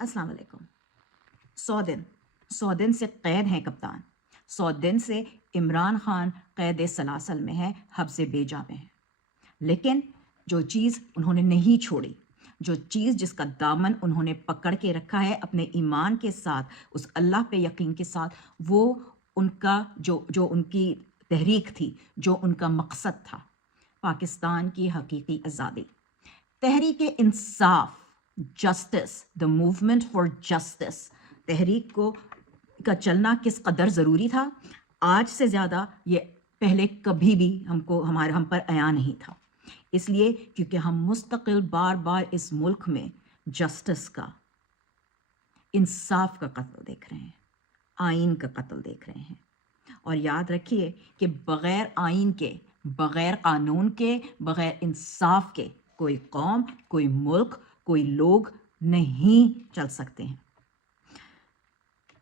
अस्सलाम वालेकुम। 100 दिन से कैद हैं कप्तान। 100 दिन से इमरान खान कैद सलासल में है, हब्स बेजा में है। लेकिन जो चीज़ उन्होंने नहीं छोड़ी, जो चीज़ जिसका दामन उन्होंने पकड़ के रखा है अपने ईमान के साथ, उस अल्लाह पे यकीन के साथ, वो उनका जो उनकी तहरीक थी, जो उनका मकसद था, पाकिस्तान की हकीकी आज़ादी, Tehreek Insaf, justice, the movement for justice, तहरीक का चलना किस कदर ज़रूरी था, आज से ज़्यादा ये पहले कभी भी हम पर आया नहीं था। इसलिए क्योंकि हम मुस्तकिल बार बार इस मुल्क में जस्टिस का, इंसाफ का कत्ल देख रहे हैं, आइन का कत्ल देख रहे हैं। और याद रखिए कि बग़ैर आइन के, बग़ैर कानून के, बग़ैर इंसाफ के कोई कौम, कोई मुल्क, कोई लोग नहीं चल सकते हैं।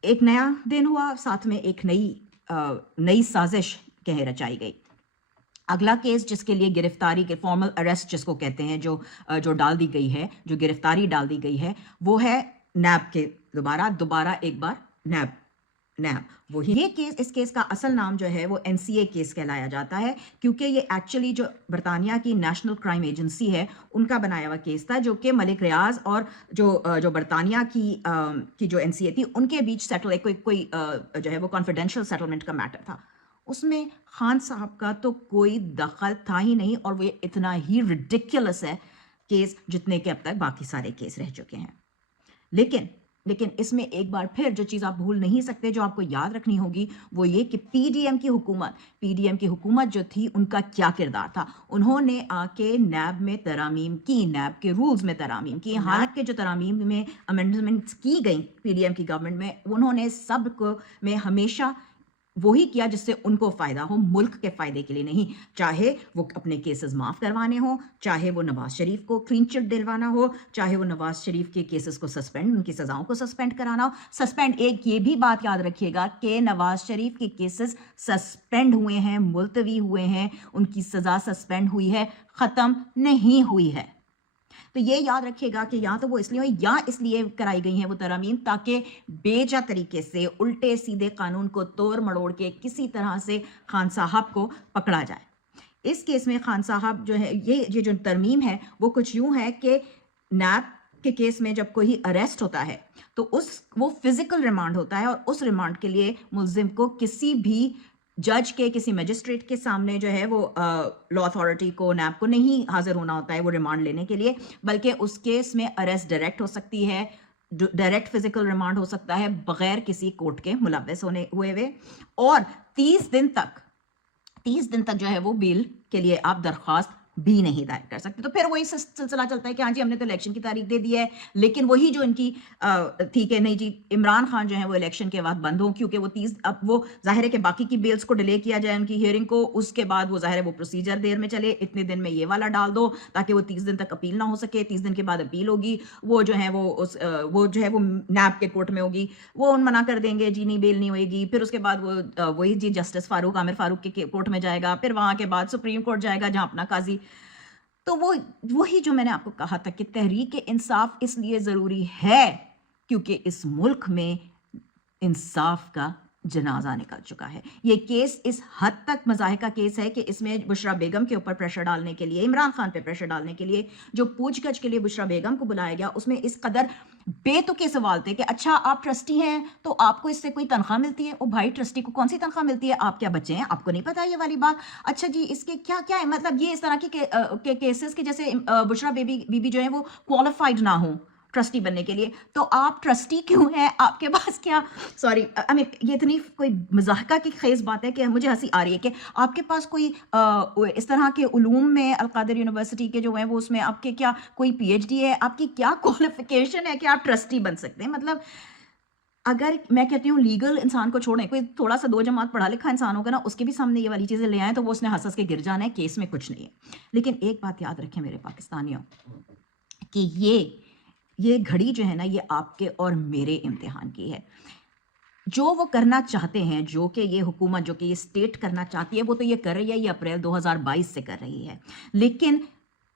एक नया दिन हुआ, साथ में एक नई साजिश कह रचाई गई। अगला केस जिसके लिए गिरफ्तारी के फॉर्मल अरेस्ट जिसको कहते हैं, जो डाल दी गई है, जो गिरफ्तारी डाल दी गई है, वो है नैब के दोबारा एक बार नैब वही ये केस, इस केस का असल नाम जो है वो NCA केस कहलाया जाता है, क्योंकि ये एक्चुअली जो बरतानिया की नेशनल क्राइम एजेंसी है उनका बनाया हुआ केस था, जो कि मलिक रियाज और जो बरतानिया की जो NCA थी उनके बीच सेटल कोई जो है वो कॉन्फिडेंशियल सेटलमेंट का मैटर था। उसमें खान साहब का तो कोई दखल था ही नहीं, और वो इतना ही रिडिकुलस है केस जितने के अब तक बाकी सारे केस रह चुके हैं। लेकिन इसमें एक बार फिर जो चीज़ आप भूल नहीं सकते, जो आपको याद रखनी होगी, वो ये कि PDM की हुकूमत जो थी, उनका क्या किरदार था। उन्होंने आके नैब में तरामीम की, नैब के रूल्स में तरामीम की, हालांकि जो तरामीम में अमेंडमेंट्स की गई PDM की गवर्नमेंट में, उन्होंने सब को में हमेशा वही किया जिससे उनको फ़ायदा हो, मुल्क के फ़ायदे के लिए नहीं। चाहे वो अपने केसेस माफ़ करवाने हो, चाहे वो नवाज शरीफ को क्लीन चिट दिलवाना हो, चाहे वो नवाज शरीफ के केसेस को सस्पेंड, उनकी सज़ाओं को सस्पेंड कराना हो। एक ये भी बात याद रखिएगा कि नवाज शरीफ के केसेस सस्पेंड हुए हैं, मुलतवी हुए हैं, उनकी सज़ा सस्पेंड हुई है, ख़त्म नहीं हुई है। तो ये याद रखिएगा कि या तो वो इसलिए हो या इसलिए कराई गई हैं वो तरामीम, ताकि बेजा तरीके से, उल्टे सीधे कानून को तोड़ मड़ोड़ के किसी तरह से खान साहब को पकड़ा जाए। इस केस में खान साहब जो है, ये जो तरमीम है वो कुछ यूं है कि नैब के केस में जब कोई अरेस्ट होता है तो वो फिजिकल रिमांड होता है, और उस रिमांड के लिए मुल्जिम को किसी भी जज के, किसी मजिस्ट्रेट के सामने जो है वो लॉ अथॉरिटी को, नैब को नहीं हाजिर होना होता है वो रिमांड लेने के लिए, बल्कि उस केस में अरेस्ट डायरेक्ट हो सकती है, डायरेक्ट फिजिकल रिमांड हो सकता है बगैर किसी कोर्ट के मुलव्वस होने हुए, और 30 दिन तक जो है वो बेल के लिए आप दरख्वास्त भी नहीं दायर कर सकते। तो फिर वही सिलसिला चलता है कि हाँ जी हमने तो इलेक्शन की तारीख दे दी है, लेकिन वही जो इनकी थी कि नहीं जी इमरान खान जो है वो इलेक्शन के बाद बंद हो, क्योंकि वो 30, अब वो जाहिर है कि बाकी की बेल्स को डिले किया जाए उनकी हियरिंग को, उसके बाद वो जाहिर है वो प्रोसीजर देर में चले, इतने दिन में ये वाला डाल दो ताकि वो 30 दिन तक अपील ना हो सके। 30 दिन के बाद अपील होगी, वो जो है वो जो है वो नैब के कोर्ट में होगी, वो उन मना कर देंगे जी नहीं बेल नहीं होगी। फिर उसके बाद वो वही जी जस्टिस आमिर फारूक के कोर्ट में जाएगा, फिर वहां के बाद सुप्रीम कोर्ट जाएगा जहां अपना काजी। तो वही जो मैंने आपको कहा था कि तहरीक इंसाफ इसलिए ज़रूरी है क्योंकि इस मुल्क में इंसाफ का जनाजा निकल चुका है। ये केस इस हद तक मज़ाहिका केस है कि इसमें बुशरा बेगम के ऊपर प्रेशर डालने के लिए, इमरान खान पे प्रेशर डालने के लिए जो पूछगछ के लिए बुशरा बेगम को बुलाया गया, उसमें इस कदर बेतुके सवाल थे कि अच्छा आप ट्रस्टी हैं तो आपको इससे कोई तनख्वाह मिलती है। ओ भाई, ट्रस्टी को कौन सी तनख्वाह मिलती है? आप क्या बच्चे हैं, आपको नहीं पता ये वाली बात? अच्छा जी, इसके क्या क्या है मतलब? ये इस तरह के केसेस के जैसे बुशरा बीबी जो है वो क्वालिफाइड ना हो ट्रस्टी बनने के लिए, तो आप ट्रस्टी क्यों हैं? आपके पास क्या, सॉरी आई मीन ये इतनी कोई मजाहका की खेज बात है कि मुझे हंसी आ रही है कि आपके पास कोई इस तरह के उलूम में अलकादर यूनिवर्सिटी के जो हैं वो, उसमें आपके क्या कोई PhD है? आपकी क्या क्वालिफिकेशन है कि आप ट्रस्टी बन सकते हैं? मतलब अगर मैं कहती हूँ लीगल इंसान को छोड़ें, कोई थोड़ा सा 2 जमात पढ़ा लिखा इंसान होगा ना, उसके भी सामने ये वाली चीज़ें ले आए तो वो उसने हंस के गिर जाना है, केस में कुछ नहीं है। लेकिन एक बात याद रखें मेरे पाकिस्तानियों, कि ये घड़ी जो है ना, ये आपके और मेरे इम्तिहान की है। जो वो करना चाहते हैं, जो कि ये हुकूमत, जो कि ये स्टेट करना चाहती है, वो तो ये कर रही है, ये अप्रैल 2022 से कर रही है। लेकिन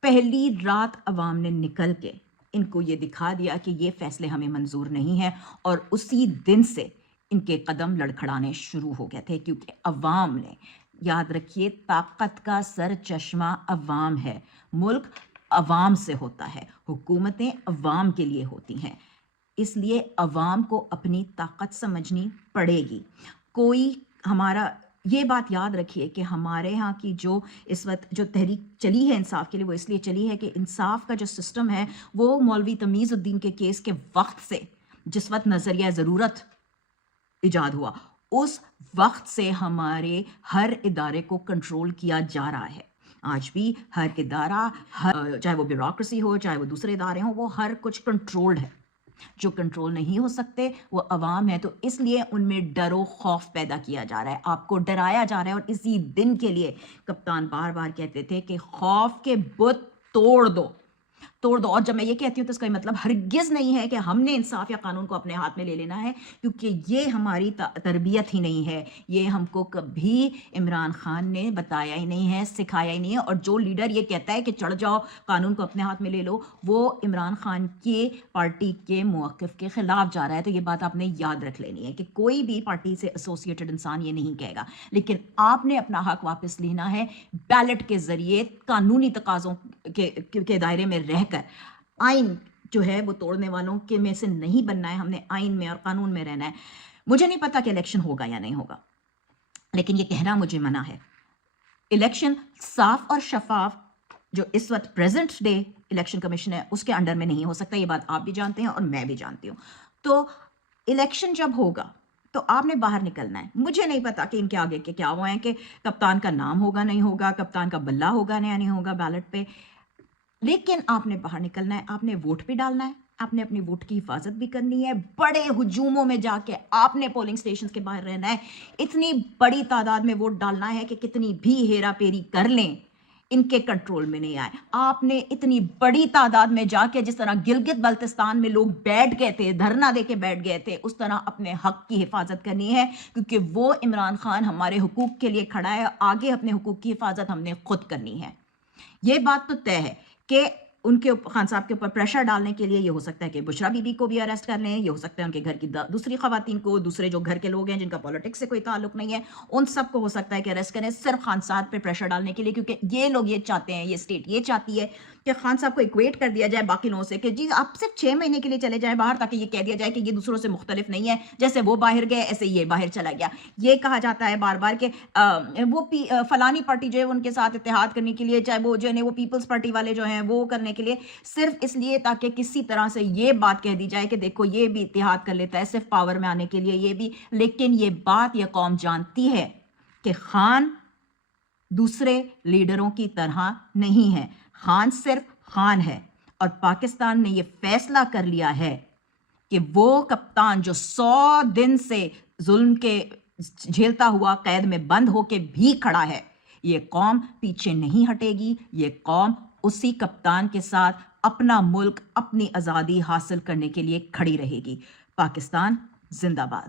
पहली रात अवाम ने निकल के ان کو یہ دکھا دیا کہ یہ فیصلے ہمیں منظور نہیں ہیں، اور اسی دن سے ان کے قدم لڑکھڑانے شروع ہو گئے تھے، کیونکہ عوام نے، یاد رکھیے، طاقت کا سر چشمہ عوام ہے، ملک عوام سے ہوتا ہے، حکومتیں عوام کے لیے ہوتی ہیں، اس لیے عوام کو اپنی طاقت سمجھنی پڑے گی۔ کوئی ہمارا یہ بات یاد رکھیے کہ ہمارے ہاں کی جو اس وقت جو تحریک چلی ہے انصاف کے لیے، وہ اس لیے چلی ہے کہ انصاف کا جو سسٹم ہے وہ مولوی تمیز الدین کے کیس کے وقت سے، جس وقت نظریہ ضرورت ایجاد ہوا، اس وقت سے ہمارے ہر ادارے کو کنٹرول کیا جا رہا ہے۔ آج بھی ہر ادارہ، چاہے وہ بیوروکریسی ہو، چاہے وہ دوسرے ادارے ہوں، وہ ہر کچھ کنٹرولڈ ہے۔ جو کنٹرول نہیں ہو سکتے وہ عوام ہے، تو اس لیے ان میں ڈر و خوف پیدا کیا جا رہا ہے، آپ کو ڈرایا جا رہا ہے، اور اسی دن کے لیے کپتان بار بار کہتے تھے کہ خوف کے بت توڑ دو۔ اور جب میں یہ کہتی ہوں تو اس کا مطلب ہرگز نہیں ہے کہ ہم نے انصاف یا قانون کو اپنے ہاتھ میں لے لینا ہے، کیونکہ یہ ہماری تربیت ہی نہیں ہے، یہ ہم کو کبھی عمران خان نے بتایا ہی نہیں ہے، سکھایا ہی نہیں ہے، اور جو لیڈر یہ کہتا ہے کہ چڑھ جاؤ قانون کو اپنے ہاتھ میں لے لو، وہ عمران خان کی پارٹی کے موقف کے خلاف جا رہا ہے۔ تو یہ بات آپ نے یاد رکھ لینی ہے کہ کوئی بھی پارٹی سے ایسوسیٹڈ انسان یہ نہیں کہے گا، لیکن آپ نے اپنا حق واپس لینا ہے بیلٹ کے ذریعے، قانونی تقاضوں کے دائرے میں رہ کر۔ آئین جو ہے وہ توڑنے والوں کے میں سے نہیں بننا ہے، ہم نے آئین میں اور قانون میں رہنا ہے۔ مجھے نہیں پتا کہ الیکشن ہوگا یا نہیں ہوگا، لیکن یہ کہنا مجھے منع ہے، الیکشن صاف اور شفاف جو اس وقت پریزنٹ ڈے الیکشن کمیشن ہے اس کے انڈر میں نہیں ہو سکتا، یہ بات آپ بھی جانتے ہیں اور میں بھی جانتی ہوں۔ تو الیکشن جب ہوگا تو آپ نے باہر نکلنا ہے۔ مجھے نہیں پتا کہ ان کے آگے کے کیا وہ ہیں، کہ کپتان کا نام ہوگا نہیں ہوگا، کپتان کا بلہ ہوگا یا نہیں ہوگا بیلٹ پہ، لیکن آپ نے باہر نکلنا ہے، آپ نے ووٹ بھی ڈالنا ہے، آپ نے اپنی ووٹ کی حفاظت بھی کرنی ہے، بڑے ہجوموں میں جا کے آپ نے پولنگ سٹیشنز کے باہر رہنا ہے، اتنی بڑی تعداد میں ووٹ ڈالنا ہے کہ کتنی بھی ہیرا پھیری کر لیں ان کے کنٹرول میں نہیں آئے۔ آپ نے اتنی بڑی تعداد میں جا کے، جس طرح گلگت بلتستان میں لوگ بیٹھ گئے تھے، دھرنا دے کے بیٹھ گئے تھے، اس طرح اپنے حق کی حفاظت کرنی ہے، کیونکہ وہ عمران خان ہمارے حقوق کے لیے کھڑا ہے، آگے اپنے حقوق کی حفاظت ہم نے خود کرنی ہے۔ یہ بات تو طے ہے کہ ان کے خان صاحب کے اوپر پریشر ڈالنے کے لیے یہ ہو سکتا ہے کہ بشرا بی بی کو بھی اریسٹ کر لیں، یہ ہو سکتا ہے ان کے گھر کی دوسری خواتین کو، دوسرے جو گھر کے لوگ ہیں جن کا پالیٹکس سے کوئی تعلق نہیں ہے، ان سب کو ہو سکتا ہے کہ اریسٹ کریں، صرف خان صاحب پہ پریشر ڈالنے کے لیے، کیونکہ یہ لوگ یہ چاہتے ہیں، یہ اسٹیٹ یہ چاہتی ہے کہ خان صاحب کو ایکویٹ کر دیا جائے باقی لوگوں سے، کہ جی آپ صرف 6 مہینے کے لیے چلے جائیں باہر، تاکہ یہ کہہ دیا جائے کہ یہ دوسروں سے مختلف نہیں ہے، جیسے وہ باہر گئے ایسے یہ باہر چلا گیا۔ یہ کہا جاتا ہے بار بار کہ وہ فلانی پارٹی جو ہے ان کے ساتھ اتحاد کرنے کے لیے، چاہے وہ جو ہے وہ پیپلز پارٹی والے جو ہیں وہ کرنے کے لیے، صرف اس لیے تاکہ کسی طرح سے یہ بات کہہ دی جائے کہ دیکھو یہ بھی اتحاد کر لیتا ہے صرف پاور میں آنے کے لیے، یہ بھی۔ لیکن یہ بات یہ قوم جانتی ہے کہ خان دوسرے لیڈروں کی طرح نہیں ہے، خان صرف خان ہے، اور پاکستان نے یہ فیصلہ کر لیا ہے کہ وہ کپتان جو 100 دن سے ظلم کے جھیلتا ہوا قید میں بند ہو کے بھی کھڑا ہے، یہ قوم پیچھے نہیں ہٹے گی، یہ قوم اسی کپتان کے ساتھ اپنا ملک، اپنی آزادی حاصل کرنے کے لیے کھڑی رہے گی۔ پاکستان زندہ باد۔